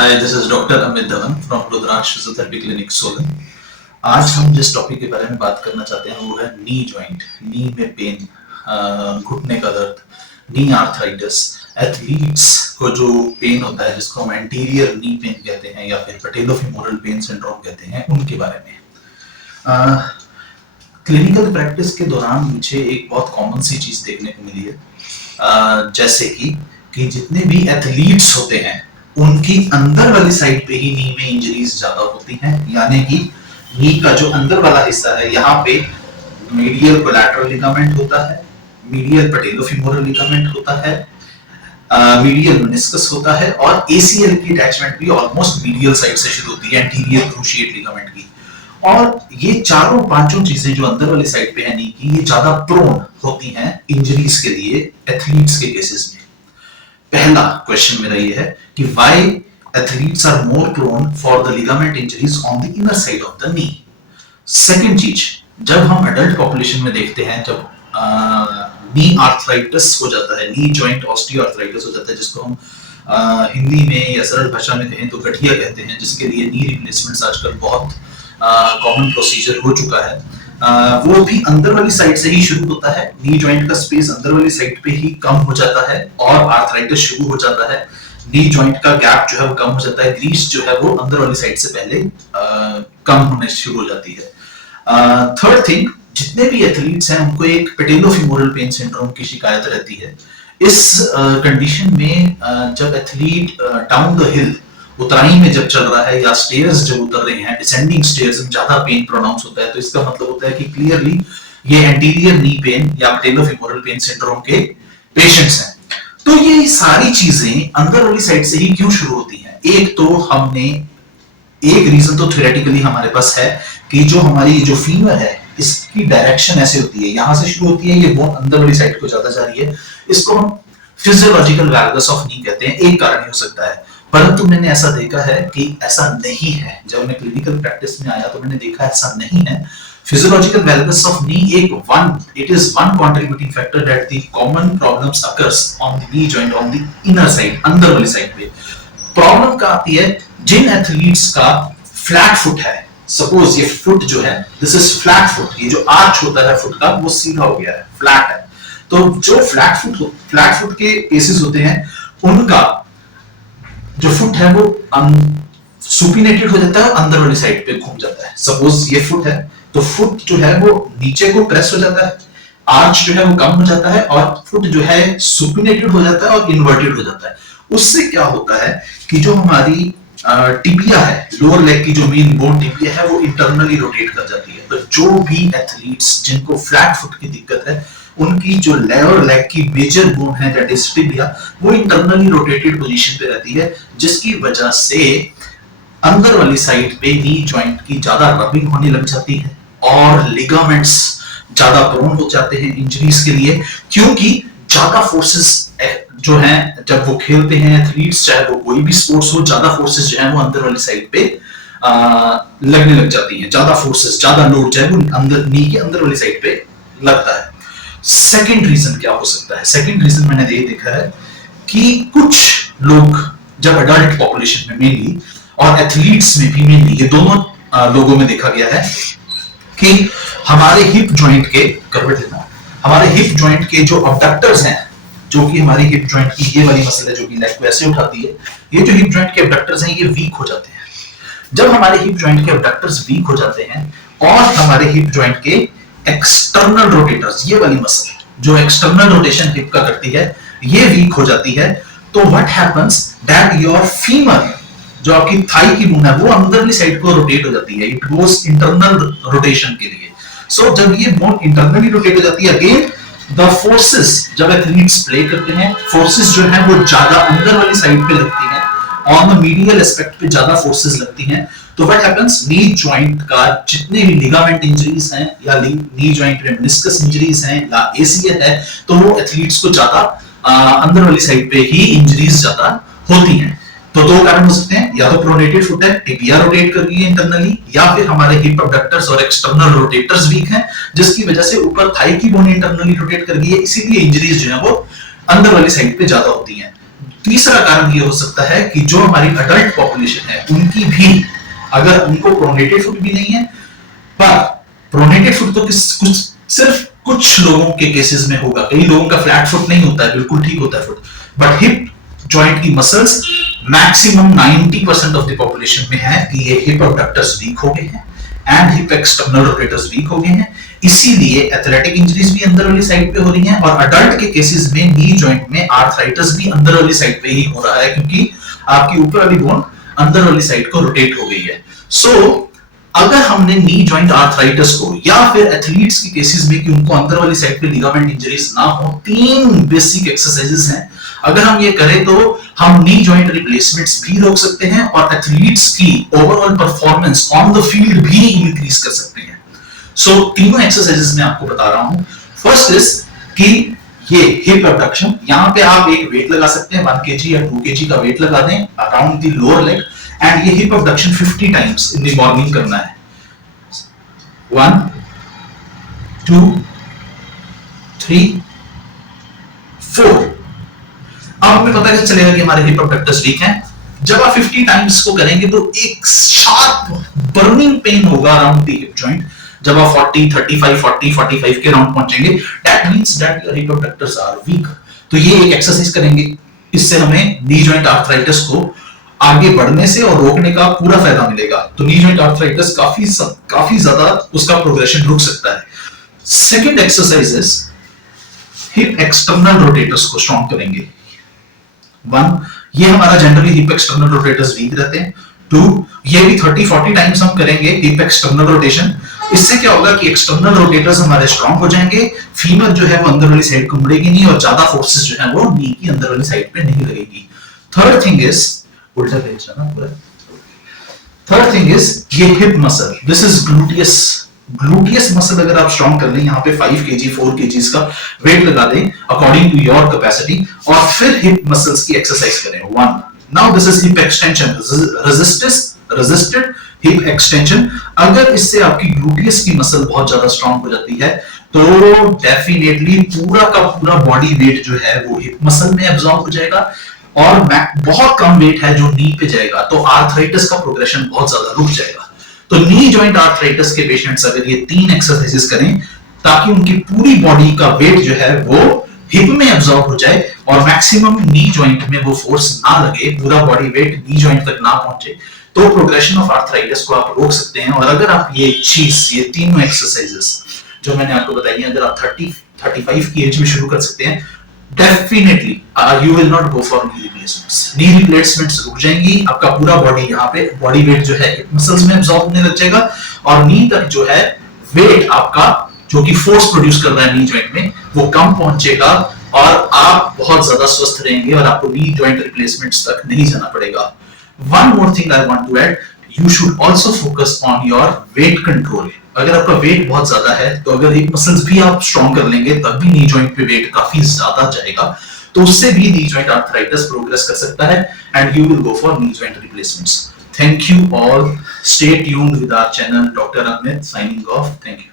Hi, this is Dr. Amit Dhawan from Rudraksh Physiotherapy Clinic, Solan. आज हम जिस topic के बारे में बात करना चाहते हैं वो है नी जॉइंट, नी में पेन, घुटने का दर्द, नी आर्थराइटिस। एथलीट्स को जो पेन होता है जिसको हम एंटीरियर नी पेन कहते हैं या फिर पैटेलोफेमोरल पेन सिंड्रोम कहते हैं, उनके बारे में क्लिनिकल प्रैक्टिस के दौरान मुझे एक बहुत कॉमन सी चीज देखने को मिली है, जैसे कि जितने भी एथलीट्स होते हैं उनकी अंदर वाली साइड पे ही नी में इंजरीज ज्यादा होती हैं, यानी कि नी का जो अंदर वाला हिस्सा है यहाँ पे मीडियल कोलैटरल लिगामेंट होता है, मीडियल पैटेलोफेमोरल लिगामेंट होता है, मीडियल मेनिस्कस होता है और एसीएल की अटैचमेंट भी ऑलमोस्ट मीडियल साइड से शुरू होती है, एंटीरियर क्रूशिएट लिगामेंट की। और ये चारों पांचों चीजें जो अंदर वाली साइड पे है नी की, ये ज्यादा प्रोन होती हैं इंजरीज के लिए एथलीट्स के केसेस में। पहला क्वेश्चन मेरा ये है कि why athletes are more prone for the ligament injuries on the inner side of the knee. Second चीज, जब हम एडल्ट पॉपुलेशन में देखते हैं, जब नी आर्थराइटिस हो जाता है, नी जॉइंट ऑस्टियोआर्थराइटिस हो जाता है, जिसको हम हिंदी में या सरल भाषा में कहें तो गठिया कहते हैं, जिसके लिए नी रिप्लेसमेंट्स आजकल बहुत कॉमन प्रोसीजर हो चुका है। वो भी अंदर वाली साइड से ही शुरू होता है, नी जॉइंट का स्पेस अंदर वाली साइड पे ही कम हो जाता है और आर्थराइटिस शुरू हो जाता है। नी जॉइंट का गैप जो है वो कम हो जाता है, ग्रीस जो है वो अंदर वाली साइड से पहले कम होने शुरू हो जाती है। थर्ड थिंग, जितने भी एथलीट्स हैं उनको एक पैटेलोफेमोरल पेन सिंड्रोम की शिकायत रहती है। इस कंडीशन में जब एथलीट डाउन द हिल, उतराई में जब चल रहा है या स्टेयर्स जब उतर रहे हैं, डिसेंडिंग स्टेयर्स में ज्यादा पेन प्रोनाउंस होता है, तो इसका मतलब होता है कि क्लियरली ये एंटीरियर नी पेन या पैटेलोफेमोरल पेन सिंड्रोम के पेशेंट्स हैं। तो ये सारी चीजें अंदर वाली साइड से ही क्यों शुरू होती हैं? एक तो हमने एक रीजन तो थ्योरेटिकली हमारे पास है कि जो हमारी जो फीमर है इसकी डायरेक्शन ऐसे होती है, यहां से शुरू होती है, ये बोन अंदर वाली साइड को ज्यादा जा रही है, इसको हम फिजियोलॉजिकल वैल्गस ऑफ नी कहते हैं। एक कारण हो सकता है, परंतु मैंने ऐसा देखा है कि ऐसा नहीं है। जब मैं क्लिनिकल प्रैक्टिस में आया तो मैंने देखा ऐसा नहीं है। Physiological valgus of knee it is one contributing factor that the common problems occurs on the knee joint on the inner side, अंदर वाली साइड पे। प्रॉब्लम क्या आती है? जिन एथलीट्स का फ्लैट फुट है, सपोज ये फुट जो है दिस इज फ्लैट फुट, ये जो आर्च होता है फुट का वो सीधा हो गया है, फ्लैट है। तो जो फ्लैट फुट के केसेस होते हैं उनका जो फुट है वो सुपिनेटेड हो जाता है, अंदर वाली साइड पे घूम जाता है। सपोज ये फुट है तो फुट जो है वो नीचे को प्रेस हो जाता है, आर्च जो है वो कम हो जाता है और फुट जो है सुपिनेटेड हो जाता है और इन्वर्टेड हो जाता है। उससे क्या होता है कि जो हमारी टिबिया है, लोअर लेग की जो मेन बोन टिबिया है, वो इंटरनली रोटेट कर जाती है। तो जो भी एथलीट्स जिनको फ्लैट फुट की दिक्कत है, उनकी जो लोअर लेग की मेजर बोन है दैट इज टिबिया, वो इंटरनली रोटेटेड पोजीशन पे रहती है, जिसकी वजह से अंदर वाली साइड पे नी जॉइंट की ज्यादा रबिंग होने लग जाती है और लिगामेंट्स ज्यादा प्रोन हो जाते हैं इंजरीज के लिए, क्योंकि ज्यादा फोर्सेस जो हैं जब वो खेलते हैं एथलीट्स, चाहे वो कोई भी स्पोर्ट्स हो, ज्यादा फोर्सेस जो है वो अंदर वाली साइड पे लगने लग जाती हैं। ज्यादा फोर्सेस, ज्यादा लोड जो है वो अंदर नी के अंदर वाली साइड पे लगता है। सेकंड रीजन क्या हो सकता है? सेकंड रीजन मैंने ये देखा है कि कुछ लोग जब एडल्ट पॉपुलेशन में मेनली और एथलीट्स में भी मेनली, ये दोनों लोगों में देखा गया है कि हमारे हिप जॉइंट के हमारे हिप जॉइंट के जो अबडक्टर्स हैं, जो कि हमारी हिप जॉइंट की ये वाली मसल है जो कि लेग को ऐसे उठाती है, ये जो हिप जॉइंट के अबडक्टर्स हैं ये वीक हो जाते हैं। जब हमारे हिप जॉइंट के अबडक्टर्स वीक हो जाते हैं और हमारे हिप जॉइंट के एक्सटर्नल रोटेटर्स, ये वाली मसल जो एक्सटर्नल रोटेशन हिप का करती है, ये वीक हो जाती है, तो what happens that your femur, जो आपकी थाई की बोन है, वो अंदरली साइड को रोटेट हो जाती है। इट गोस इंटरनल रोटेशन के लिए। सो जब ये बोन इंटरनली रोटेट हो जाती है, अगेन द फोर्सेस जब एथलीट्स प्ले करते हैं, फोर्सेस जो है वो ज्यादा अंदर वाली साइड पे लगती हैं, ऑन द मीडियल एस्पेक्ट पे ज्यादा फोर्सेस लगती हैं। तो व्हाट हैपेंस, नी जॉइंट का जितने भी लिगामेंट इंजरीज हैं या नी जॉइंट में मेनिस्कस इंजरीज हैं या एसीएल है, तो वो एथलीट्स को ज्यादा अंदर वाली साइड पे ही इंजरीज ज्यादा होती हैं। तो दो कारण हो सकते हैं, या तो प्रोनेटेड फुट है, टिबिया रोटेट कर रही है इंटरनली, या फिर हमारे हिप अबडक्टर्स और एक्सटर्नल रोटेटर्स वीक हैं, जिसकी वजह से ऊपर थाई की बोन इंटरनली रोटेट कर रही है, इसीलिए इंजरीज जो है वो अंदर वाली साइड पे ज्यादा होती हैं। तीसरा कारण ये हो सकता है कि जो हमारी अडल्ट पॉपुलेशन है उनकी भी, अगर उनको प्रोनेटेड फुट भी नहीं है, पर प्रोनेटेड फुट तो कुछ सिर्फ कुछ लोगों के केसेस में होगा, कई लोगों का फ्लैट फुट नहीं होता है, बिल्कुल ठीक होता है फुट, बट हिप जॉइंट की muscles maximum 90% of the population में है कि ये हिप अबडक्टर्स वीक हो गए हैं and hip external rotators weak हो गए हैं, इसीलिए एथलेटिक इंजरीज भी अंदर वाली साइड पे हो रही हैं, और अडल्ट के केसेस में नी जॉइंट में आर्थराइटिस भी अंदर वाली साइड पे ही हो रहा है, क्योंकि आपकी ऊपर वाली बोन अंदर वाली साइड को रोटेट हो गई है। सो अगर हमने नी जॉइंट आर्थराइटिस को, या फिर एथलीट्स के केसेस में कि उनको अंदर वाली साइड पे लिगामेंट इंजरीज ना हो, 3 बेसिक एक्सरसाइजेस हैं, अगर हम ये करें तो हम नी जॉइंट रिप्लेसमेंट्स भी रोक सकते हैं और एथलीट्स की overall performance on the field भी इंक्रीज कर सकते हैं। सो तीनों एक्सरसाइजेस मैं आपको बता रहा हूं। फर्स्ट इज कि ये हिप अबडक्शन, यहां पे आप एक वेट लगा सकते हैं, 1 kg या 2 kg का वेट लगा दें around the lower leg, and ये hip abduction 50 times in the morning करना है। 1 2 3 4। अब हमें पता कैसे चलेगा कि हमारे हिप अबडक्टर्स वीक हैं? जब आप 50 टाइम्स को करेंगे तो एक शार्प बर्निंग पेन होगा अराउंड द हिप जॉइंट। जब आप 40 35 40 45 के राउंड पहुंचेंगे, that means that your hip abductors are weak. तो ये एक एक्सरसाइज करेंगे, इससे हमें नी जॉइंट आर्थराइटिस को आगे बढ़ने से और रोकने का पूरा फायदा मिलेगा। तो नी जॉइंट आर्थराइटिस काफी ज्यादा उसका प्रोग्रेशन रुक सकता है। Second exercise is hip external rotators को स्ट्रॉन्ग करेंगे। 1, ये हमारा generally hip external rotators weak रहते हैं। 2, ये भी 30-40 टाइम्स हम करेंगे हिप एक्सटर्नल रोटेशन। इससे क्या होगा कि एक्सटर्नल रोटेटर्स हमारे स्ट्रॉन्ग हो जाएंगे, फीमर जो है वो अंदर वाली साइड को मुड़ेगी नहीं और ज्यादा फोर्सेस जो है वो नी की अंदर वाली साइड पे नहीं लगेगी। थर्ड थिंग इज उल्टा पेज ना पूरा। थर्ड थिंग इज ये hip muscle, this is gluteus. Gluteus muscle अगर आप स्ट्रॉन्ग कर लें, यहाँ पे 5 kg 4 kg का वेट लगा दें अकॉर्डिंग टू योर कैपेसिटी, और फिर हिप मसल्स की एक्सरसाइज करें। 1, now this is hip extension, resisted hip extension. अगर इससे आपकी ग्लूटियस की मसल बहुत ज्यादा स्ट्रॉन्ग हो जाती है तो डेफिनेटली पूरा का पूरा बॉडी वेट जो है वो हिप मसल में एब्जॉर्ब हो जाएगा, और बहुत कम वेट है जो नी पे जाएगा, तो आर्थराइटिस का प्रोग्रेशन बहुत ज्यादा रुक जाएगा। तो नी जॉइंट आर्थराइटिस के पेशेंट्स अगर ये 3 एक्सरसाइजेस करें ताकि उनकी पूरी बॉडी का वेट जो है वो हिप में एब्जॉर्ब हो जाए और मैक्सिमम नी जॉइंट में वो फोर्स ना लगे, पूरा बॉडी वेट नी जॉइंट तक ना पहुंचे, तो प्रोग्रेशन ऑफ आर्थराइटिस को आप रोक सकते हैं। और अगर आप ये तीनों एक्सरसाइजेस जो मैंने आपको बताई हैं, अगर आप 30-35 की एज में शुरू कर सकते हैं, definitely you will not go for knee replacements. knee replacements रुक जाएंगी, आपका पूरा बॉडी यहाँ पे बॉडी वेट जो है मसल्स में एब्जॉर्ब होने लग जाएगा, और नी तक जो है वेट आपका जो कि फोर्स प्रोड्यूस कर रहा है नी जॉइंट में वो कम पहुंचेगा, और आप बहुत ज्यादा स्वस्थ रहेंगे और आपको नी जॉइंट रिप्लेसमेंट्स तक नहीं जाना पड़ेगा। One more thing I want to add, you should also focus on your weight control. अगर आपका वेट बहुत ज्यादा है तो अगर हिप मसल्स भी आप स्ट्रॉन्ग कर लेंगे तब भी नी जॉइंट पे वेट काफी ज्यादा जाएगा, तो उससे भी नी जॉइंट आर्थराइटिस प्रोग्रेस कर सकता है, and you will go for knee joint replacements. Thank you all, stay tuned with our channel. Doctor Amit signing off, thank you.